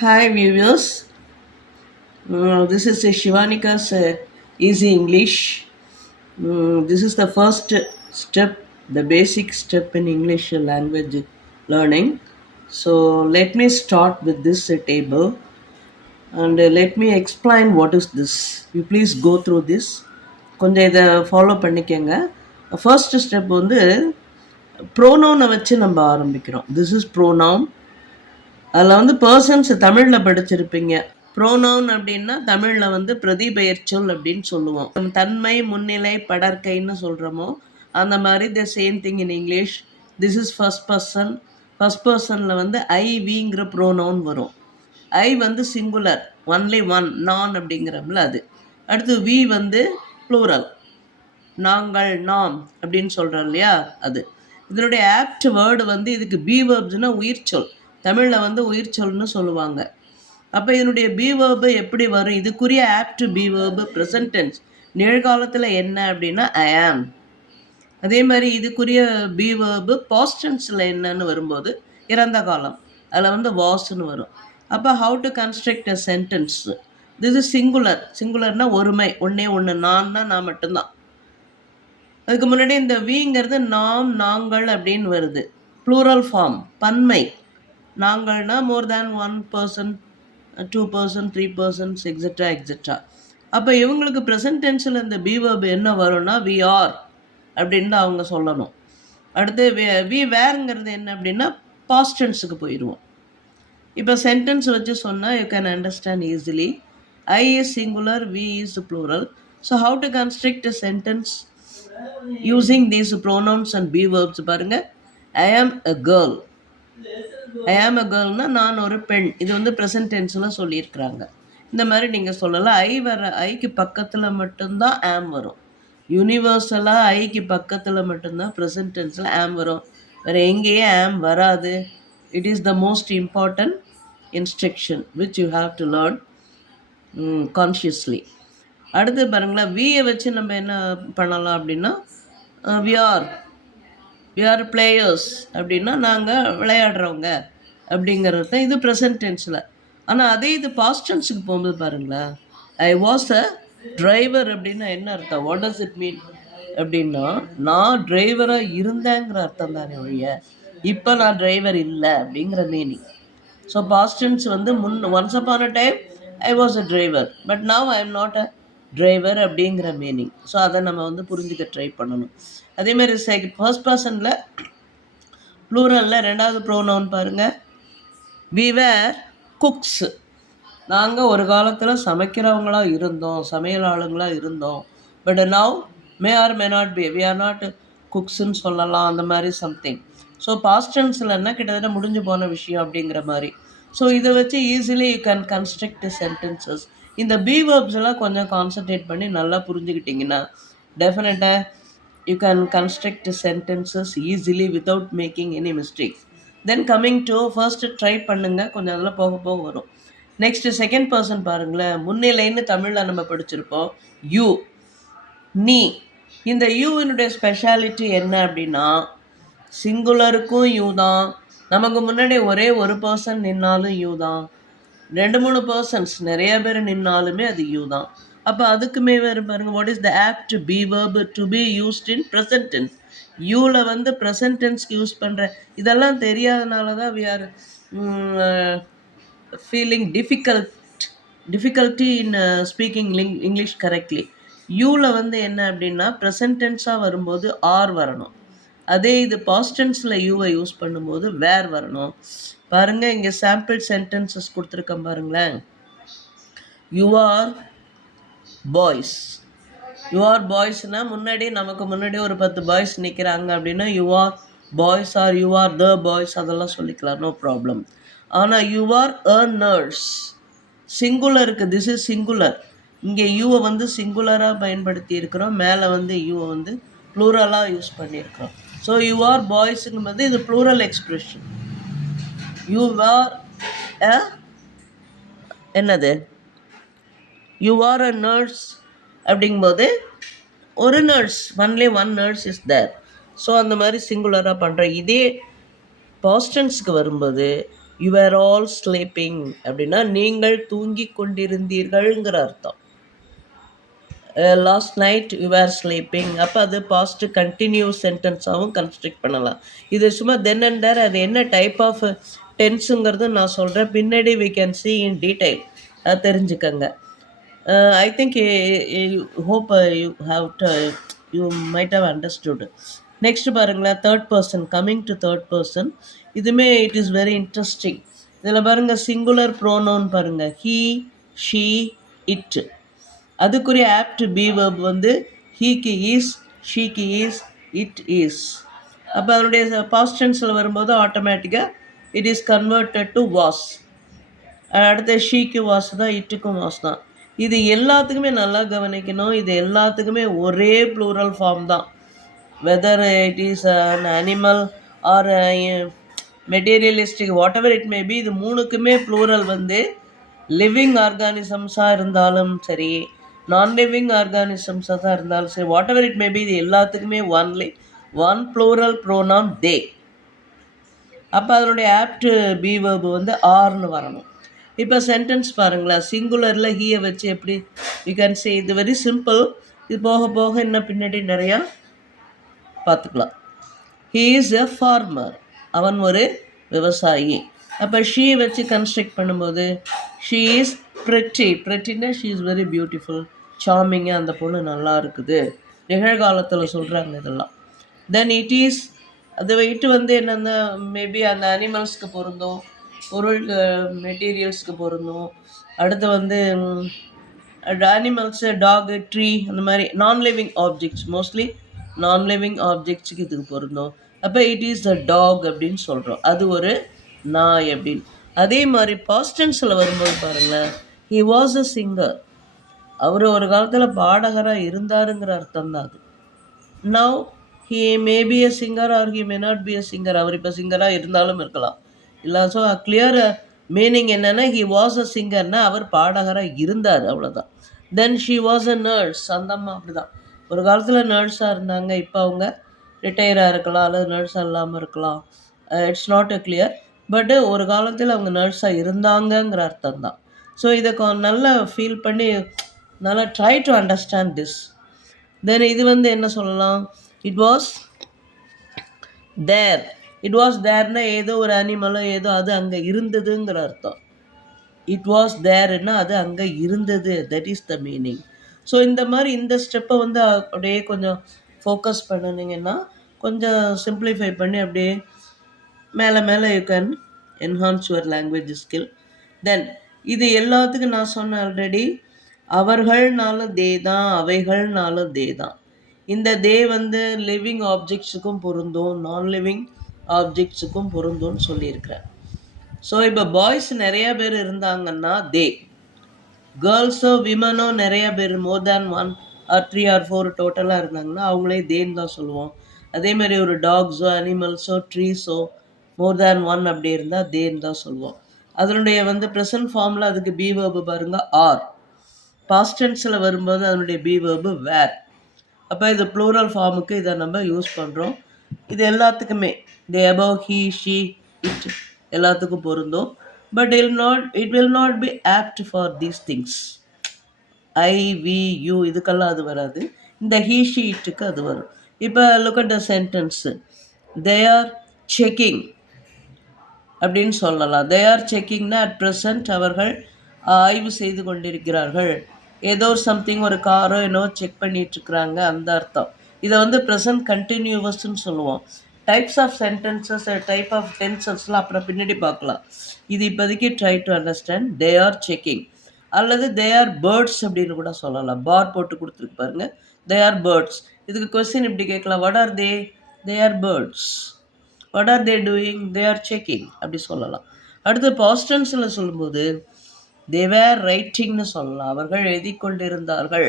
Hi viewers, this is Shivanika's Easy English. This is the first step, the basic step in English language learning. So let me start with this table and let me explain what is this. You please go through this. கொஞ்சம் இதை follow பண்ணிக்கங்க. First step வந்து ப்ரோனவுனை வச்சு நம்ம ஆரம்பிக்கிறோம். This is pronoun. அதில் வந்து persons தமிழில் படிச்சிருப்பீங்க. ப்ரோனவுன் அப்படின்னா தமிழில் வந்து பிரதிபெயர்ச்சொல் அப்படின்னு சொல்லுவோம். தன்மை முன்னிலை படற்கைன்னு சொல்கிறோமோ அந்த மாதிரி the same thing in English. This is first person. First பர்சனில் வந்து ஐ விங்கிற ப்ரோனவுன் வரும். ஐ வந்து சிங்குலர், ஒன்லி ஒன், நான் அப்படிங்கிறோம்ல அது. அடுத்து வி வந்து ப்ளூரல், நாங்கள், நாம் அப்படின்னு சொல்கிறோம் இல்லையா அது. இதனுடைய ஆப்ட் வேர்டு வந்து இதுக்கு பி வேர்ப்ஸ்னா உயிர்ச்சொல். தமிழில் வந்து உயிர்ச்சொல்னு சொல்லுவாங்க. அப்போ இதனுடைய பி வேர்பு எப்படி வரும்? இதுக்குரிய apt be verb present tense, நிகழ்காலத்தில் என்ன அப்படின்னா ஐ ஆம். அதே மாதிரி இதுக்குரிய பி வேர்பு பாஸ்ட் டென்ஸில் என்னன்னு வரும்போது இறந்த காலம், அதில் வந்து வாஸ்ன்னு வரும். அப்போ how to construct a sentence? This is singular. சிங்குலர்னா ஒருமை, ஒன்றே ஒன்று, நான்னா நான் மட்டும்தான். அதுக்கு முன்னாடி இந்த விங்கிறது நாம், நாங்கள் அப்படின்னு வருது. ப்ளூரல் ஃபார்ம், பன்மை. நாங்கள்னா more than one person, 2 person, 3 persons, etcetera etcetera. அப்போ இவங்களுக்கு ப்ரெசன்ட் டென்ஸில் இந்த பி வேர்ப் என்ன வரும்னா வி ஆர் அப்படின்னு தான் அவங்க சொல்லணும். அடுத்து வி வேர்ங்கிறது என்ன அப்படின்னா பாஸ்ட் டென்ஸுக்கு போயிடுவோம். இப்போ சென்டென்ஸ் வச்சு சொன்னால் you can understand easily. I is singular, we is plural. So how to construct a sentence using these pronouns and be verbs பாருங்கள். ஐ ஆம் அ கேர்ள். ஐ ஆம் அ கேர்ள்னா நான் ஒரு பெண். இது வந்து ப்ரெசன்ட் டென்ஸில் சொல்லியிருக்கிறாங்க. இந்த மாதிரி நீங்கள் சொல்லலாம். ஐ வர ஐக்கு பக்கத்தில் மட்டும்தான் ஆம் வரும். யூனிவர்சலாக ஐக்கு பக்கத்தில் மட்டும்தான் ப்ரெசன்ட் டென்ஸில் ஆம் வரும். வேறு எங்கேயும் ஆம் வராது. It is the most important instruction which you have to learn consciously. அடுத்து பாருங்களேன், வியை வச்சு நம்ம என்ன பண்ணலாம் அப்படின்னா வி ஆர் பிளேயர்ஸ் அப்படின்னா நாங்கள் விளையாடுறவங்க அப்படிங்கிறது தான். இது ப்ரெசன்ட் டென்ஸில். ஆனால் அதே இது பாஸ்ட் டென்ஸுக்கு போகும்போது பாருங்களேன், ஐ வாஸ் அ டிரைவர் அப்படின்னா என்ன அர்த்தம்? வாட் டஸ் இட் மீன் அப்படின்னா நான் டிரைவராக இருந்தேங்கிற அர்த்தம் தானே ஒழிய இப்போ நான் டிரைவர் இல்லை அப்படிங்கிற மீனிங். ஸோ பாஸ்ட் டென்ஸ் வந்து once upon a time I was a driver, but now I am not a driver அப்படிங்கிற மீனிங். ஸோ அதை நம்ம வந்து புரிஞ்சுக்க ட்ரை பண்ணணும். அதேமாதிரி ஃபர்ஸ்ட் பர்சனில் ப்ளூரலில் ரெண்டாவது ப்ரோனவுன் பாருங்கள், வி வேர் குக்ஸ். நாங்கள் ஒரு காலத்தில் சமைக்கிறவங்களாக இருந்தோம், சமையல் ஆளுங்களாக இருந்தோம். But now may or may not be, we are not குக்ஸ்ன்னு சொல்லலாம், அந்த மாதிரி சம்திங். ஸோ பாஸ்ட் டென்ஸில் என்ன கிட்டத்தட்ட முடிஞ்சு போன விஷயம் அப்படிங்கிற மாதிரி. ஸோ இதை வச்சு easily you can construct sentences. இந்த பி வேர்ப்ஸ் எல்லாம் கொஞ்சம் கான்சன்ட்ரேட் பண்ணி நல்லா புரிஞ்சுக்கிட்டிங்கன்னா டெஃபினட்டாக you can construct sentences easily without making any mistakes. Then coming to first try பண்ணுங்கள், கொஞ்சம் அதெல்லாம் போக போக வரும். நெக்ஸ்ட்டு செகண்ட் பர்சன் பாருங்களேன். முன்னிலைன்னு தமிழில் நம்ம படிச்சிருப்போம் யூ, நீ. இந்த யூவினுடைய ஸ்பெஷாலிட்டி என்ன அப்படின்னா சிங்குலருக்கும் யூ தான், நமக்கு முன்னாடி ஒரே ஒரு பர்சன் நின்னாலும் யூ தான், 2-3 பர்சன்ஸ் நிறைய பேர் நின்னாலுமே அது யூ தான். அப்போ அதுக்குமே வேறு பாருங்கள், what is the apt be verb to be used in present tense. யூவில் வந்து ப்ரெசன்ட் டென்ஸ்க்கு யூஸ் பண்ணுற இதெல்லாம் தெரியாதனால தான் we are feeling difficulty in speaking English correctly. யூவில் வந்து என்ன அப்படின்னா ப்ரெசன்ட் டென்ஸாக வரும்போது ஆர் வரணும். அதே இது பாஸ்ட் டென்ஸில் யூவை யூஸ் பண்ணும்போது வேர் வரணும். பாருங்கள், இங்கே சாம்பிள் சென்டென்சஸ் கொடுத்துருக்கேன் பாருங்களேன். You are boys. You are பாய்ஸ்னால் முன்னாடி நமக்கு முன்னாடி ஒரு 10 பாய்ஸ் நிற்கிறாங்க அப்படின்னா you are boys are you are the boys அதெல்லாம் சொல்லிக்கலாம், நோ ப்ராப்ளம். ஆனால் யூ ஆர் அ நர்ஸ், சிங்குலருக்கு, திஸ் இஸ் சிங்குலர். இங்கே யூவை வந்து சிங்குலராக பயன்படுத்தி இருக்கிறோம், மேலே வந்து யூவை வந்து ப்ளூரலாக யூஸ் பண்ணியிருக்கிறோம். ஸோ யூ ஆர் பாய்ஸுங்கும்போது இது ப்ளூரல் எக்ஸ்பிரஷன். யூ ஆர் என்னது, யூ ஆர் அ நர்ஸ் அப்படிங்கும்போது ஒரு nurse, only one nurse is there. So அந்த மாதிரி சிங்குலராக பண்ணுறோம். இதே பாஸ்ட் டென்ஸ்க்கு வரும்போது யூ ஆர் ஆல் ஸ்லீப்பிங் அப்படின்னா நீங்கள் தூங்கி கொண்டிருந்தீர்கள்ங்கிற அர்த்தம். Last night you are sleeping, அப்போ அது பாஸ்ட் கண்டினியூஸ் சென்டென்ஸாகவும் கன்ஸ்ட்ரக்ட் பண்ணலாம். இது சும்மா தென் அண்ட் தேர். அது என்ன டைப் ஆஃப் டென்ஸுங்கிறது நான் சொல்கிறேன், பின்னாடி we can see in detail, அது தெரிஞ்சுக்கங்க. I think hope you have you might have understood. Next பாருங்களேன், third person. Coming to third person, இதுவுமே இட் இஸ் வெரி இன்ட்ரெஸ்டிங். இதில் பாருங்கள், சிங்குலர் ப்ரோனோன் பாருங்கள், ஹீ, ஷீ, இட். அதுக்குரிய ஆப்ட் பி வெர்ப் வந்து ஹீக்கு ஈஸ், ஷீக்கு ஈஸ், இட் ஈஸ். அப்போ அதனுடைய பாஸ்ட் டென்ஸில் வரும்போது ஆட்டோமேட்டிக்காக it is converted to was. அடுத்த ஷீக்கு வாஸ் தான், இட்டுக்கும் வாஸ் தான். இது எல்லாத்துக்குமே நல்லா கவனிக்கணும், இது எல்லாத்துக்குமே ஒரே ப்ளூரல் ஃபார்ம் தான். Whether it is an animal R materialistic, what ever it may be, இது மூணுக்குமே ப்ளூரல் வந்து லிவிங் ஆர்கானிசம்ஸாக இருந்தாலும் சரி, நான் லிவிங் ஆர்கானிசம்ஸாக தான் இருந்தாலும் சரி, what ever it may be, இது எல்லாத்துக்குமே ஒன் ப்ளூரல் ப்ரோனான் தே. அப்போ அதனுடைய ஆப்ட் பி வெர்பு வந்து ஆர்னு வரணும். இப்போ சென்டென்ஸ் பாருங்களேன், சிங்குலரில் ஹீயை வச்சு எப்படி யூ கேன் சே, இது வெரி சிம்பிள். இது போக போக இன்னும் பின்னாடி நிறையா பார்த்துக்கலாம். ஹீ இஸ் எ ஃபார்மர், அவன் ஒரு விவசாயி. அப்போ ஷீ வச்சு கன்ஸ்ட்ரக்ட் பண்ணும்போது ஷீ இஸ் ப்ரெட்டி. ப்ரெட்டின்னா ஷீ இஸ் வெரி பியூட்டிஃபுல், சார்மிங்காக அந்த பொண்ணு நல்லா இருக்குது, நிகழ்காலத்தில் சொல்கிறாங்க இதெல்லாம். தென் இட் இஸ், அது இட்டு வந்து என்னென்னா மேபி அந்த அனிமல்ஸ்க்கு பொருந்தும், பொருள் மெட்டீரியல்ஸ்க்கு பொருந்தும். அடுத்து வந்து அனிமல்ஸு, டாகு, ட்ரீ, அந்த மாதிரி non living objects, mostly non living ஆப்ஜெக்ட்ஸுக்கு இதுக்கு பொருந்தும். அப்போ இட் இஸ் த டாக் அப்படின்னு சொல்கிறோம், அது ஒரு நாய் அப்படின்னு. அதே மாதிரி பாஸ்டன்ஸில் வரும்போது பாருங்களேன், ஹி வாஸ் அ சிங்கர், அவர் ஒரு காலத்தில் பாடகராக இருந்தாருங்கிற அர்த்தம் தான் அது. Now he may be a singer or he may not be a singer, அவர் இப்போ சிங்கராக இருந்தாலும் இருக்கலாம் இல்லை. ஸோ கிளியர் மீனிங் என்னென்னா, ஹி வாஸ் அ சிங்கர்னா அவர் பாடகராக இருந்தார், அவ்வளோதான். Then she was a nurse, அந்த அம்மா அப்படி தான் ஒரு காலத்தில் நர்ஸாக இருந்தாங்க, இப்போ அவங்க ரிட்டையராக இருக்கலாம் அல்லது நர்ஸாக இல்லாமல் இருக்கலாம், இட்ஸ் நாட் அ கிளியர். பட்டு ஒரு காலத்தில் அவங்க நர்ஸாக இருந்தாங்கங்கிற அர்த்தம் தான். ஸோ இதை நல்லா ஃபீல் பண்ணி நல்லா try to understand this. Then இது வந்து என்ன சொல்லலாம், it was there. It was தேர்னா ஏதோ ஒரு அனிமலோ ஏதோ அது அங்கே இருந்ததுங்கிற அர்த்தம். இட் வாஸ் தேர்னா அது அங்கே இருந்தது, that is the meaning. So இந்த மாதிரி இந்த ஸ்டெப்பை வந்து அப்படியே கொஞ்சம் ஃபோக்கஸ் பண்ணினீங்கன்னா, கொஞ்சம் சிம்பிளிஃபை பண்ணி அப்படியே மேலே மேலே you can enhance your language skill. Then இது எல்லாத்துக்கும் நான் சொன்னேன் ஆல்ரெடி, அவர்கள்னாலும் தே தான், அவைகள்னாலும் தே தான். இந்த தே வந்து லிவிங் ஆப்ஜெக்ட்ஸுக்கும் பொருந்தும், நான் லிவிங் ஆப்ஜெக்ட்ஸுக்கும் பொருந்தும்னு சொல்லியிருக்கிறேன். ஸோ இப்போ பாய்ஸ் நிறையா பேர் இருந்தாங்கன்னா தே, கேர்ள்ஸோ விமனோ நிறையா பேர் மோர் தேன் 1 or 3 or 4 டோட்டலாக இருந்தாங்கன்னா அவங்களே தேன்னு தான் சொல்லுவோம். அதேமாதிரி ஒரு டாக்ஸோ அனிமல்ஸோ ட்ரீஸோ மோர் தேன் 1 அப்படி இருந்தால் தேன்னு தான் சொல்லுவோம். அதனுடைய வந்து ப்ரெசன்ட் ஃபார்மில் அதுக்கு பி வேர்பு பாருங்கள் ஆர். பாஸ்ட் டென்ஸில் வரும்போது அதனுடைய பி வேர்பு வேர். அப்போ இது ப்ளூரல் ஃபார்முக்கு இதை நம்ம யூஸ் பண்ணுறோம். இது எல்லாத்துக்குமே the above, he, she, it எல்லாத்துக்கும் பொருந்தும். But it will not be apt for these things. I, we, you இதுக்கெல்லாம் அது வராது. இந்த ஹீ, ஷீ, இட்டுக்கு அது வரும். இப்போ look at the sentence, they are checking அப்படின்னு சொல்லலாம். தே ஆர் செக்கிங்னா அட் ப்ரெசன்ட் அவர்கள் ஆய்வு செய்து கொண்டிருக்கிறார்கள். ஏதோ சம்திங், ஒரு காரோ என்னோ செக் பண்ணிகிட்ருக்குறாங்க, அந்த அர்த்தம். இதை வந்து ப்ரெசன்ட் கண்டினியூவஸ்ன்னு சொல்லுவோம். Types of sentences, type of டென்சஸ்லாம் அப்புறம் பின்னாடி பார்க்கலாம். இது இப்போதைக்கு try to understand. They are checking அல்லது தே ஆர் பேர்ட்ஸ் அப்படின்னு கூட சொல்லலாம். பார் போட்டு கொடுத்துருக்கு பாருங்க, தே ஆர் பேர்ட்ஸ். இதுக்கு கொஸ்டின் இப்படி கேட்கலாம், what are they? They are birds. What are they doing? They are checking அப்படி சொல்லலாம். அடுத்து பாஸ்டன்ஸில் சொல்லும்போது தே வேர் ரைட்டிங்னு சொல்லலாம், அவர்கள் எழுதி கொண்டிருந்தார்கள்.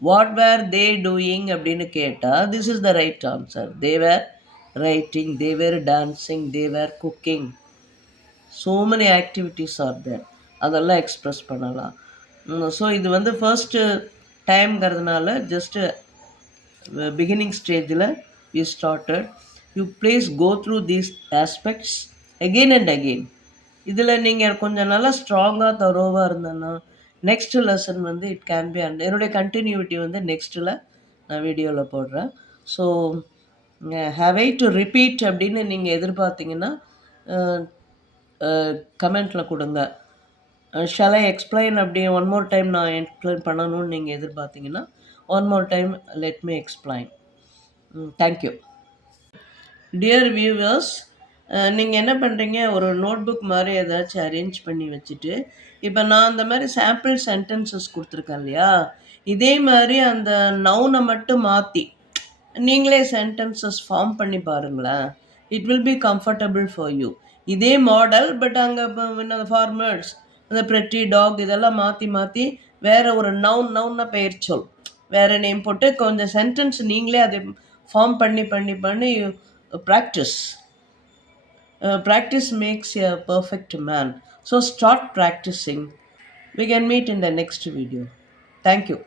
வாட் வேர் தே டூயிங் அப்படின்னு கேட்டால் this is the right answer. They were writing, they were dancing, they were cooking. So many activities are there, அதெல்லாம் எக்ஸ்ப்ரெஸ் பண்ணலாம். ஸோ இது வந்து ஃபர்ஸ்ட்டு டைம்ங்கிறதுனால ஜஸ்ட்டு பிகினிங் ஸ்டேஜில் you started. You please go through these aspects again and again. இதில் நீங்கள் கொஞ்சம் நல்லா ஸ்ட்ராங்காக தரோவாக இருந்தேன்னா நெக்ஸ்ட் லெசன் வந்து இட் கேன் பி என்னுடைய கண்டினியூட்டி வந்து நெக்ஸ்ட்டில் நான் வீடியோவில் போடுறேன். So have I to repeat அப்படின்னு நீங்கள் எதிர்பார்த்தீங்கன்னா கமெண்ட்டில் கொடுங்க. ஷால் ஐ எக்ஸ்பிளைன் அப்படி ஒன் மோர் டைம் நான் எக்ஸ்பிளைன் பண்ணணும்னு நீங்கள் எதிர்பார்த்தீங்கன்னா one more time let me explain. Thank you. Dear viewers, நீங்கள் என்ன பண்ணுறீங்க, ஒரு நோட் புக் மாதிரி ஏதாச்சும் அரேஞ்ச் பண்ணி வச்சுட்டு, இப்போ நான் அந்த மாதிரி சாம்பிள் சென்டென்சஸ் கொடுத்துருக்கேன் இல்லையா, இதே மாதிரி அந்த நவுனை மட்டும் மாற்றி நீங்களே சென்டென்சஸ் ஃபார்ம் பண்ணி பாருங்களேன். It will be comfortable for you. இதே மாடல், பட் அங்கே அந்த ஃபார்மர்ஸ், அந்த ப்ரெட்டி டாக் இதெல்லாம் மாற்றி மாற்றி வேறு ஒரு நவுன்னா பெயர் சொல் வேறு நேம் போட்டு கொஞ்சம் சென்டென்ஸ் நீங்களே அதை ஃபார்ம் பண்ணி பண்ணி பண்ணி practice. Practice makes a perfect man. So start practicing. We can meet in the next video. Thank you.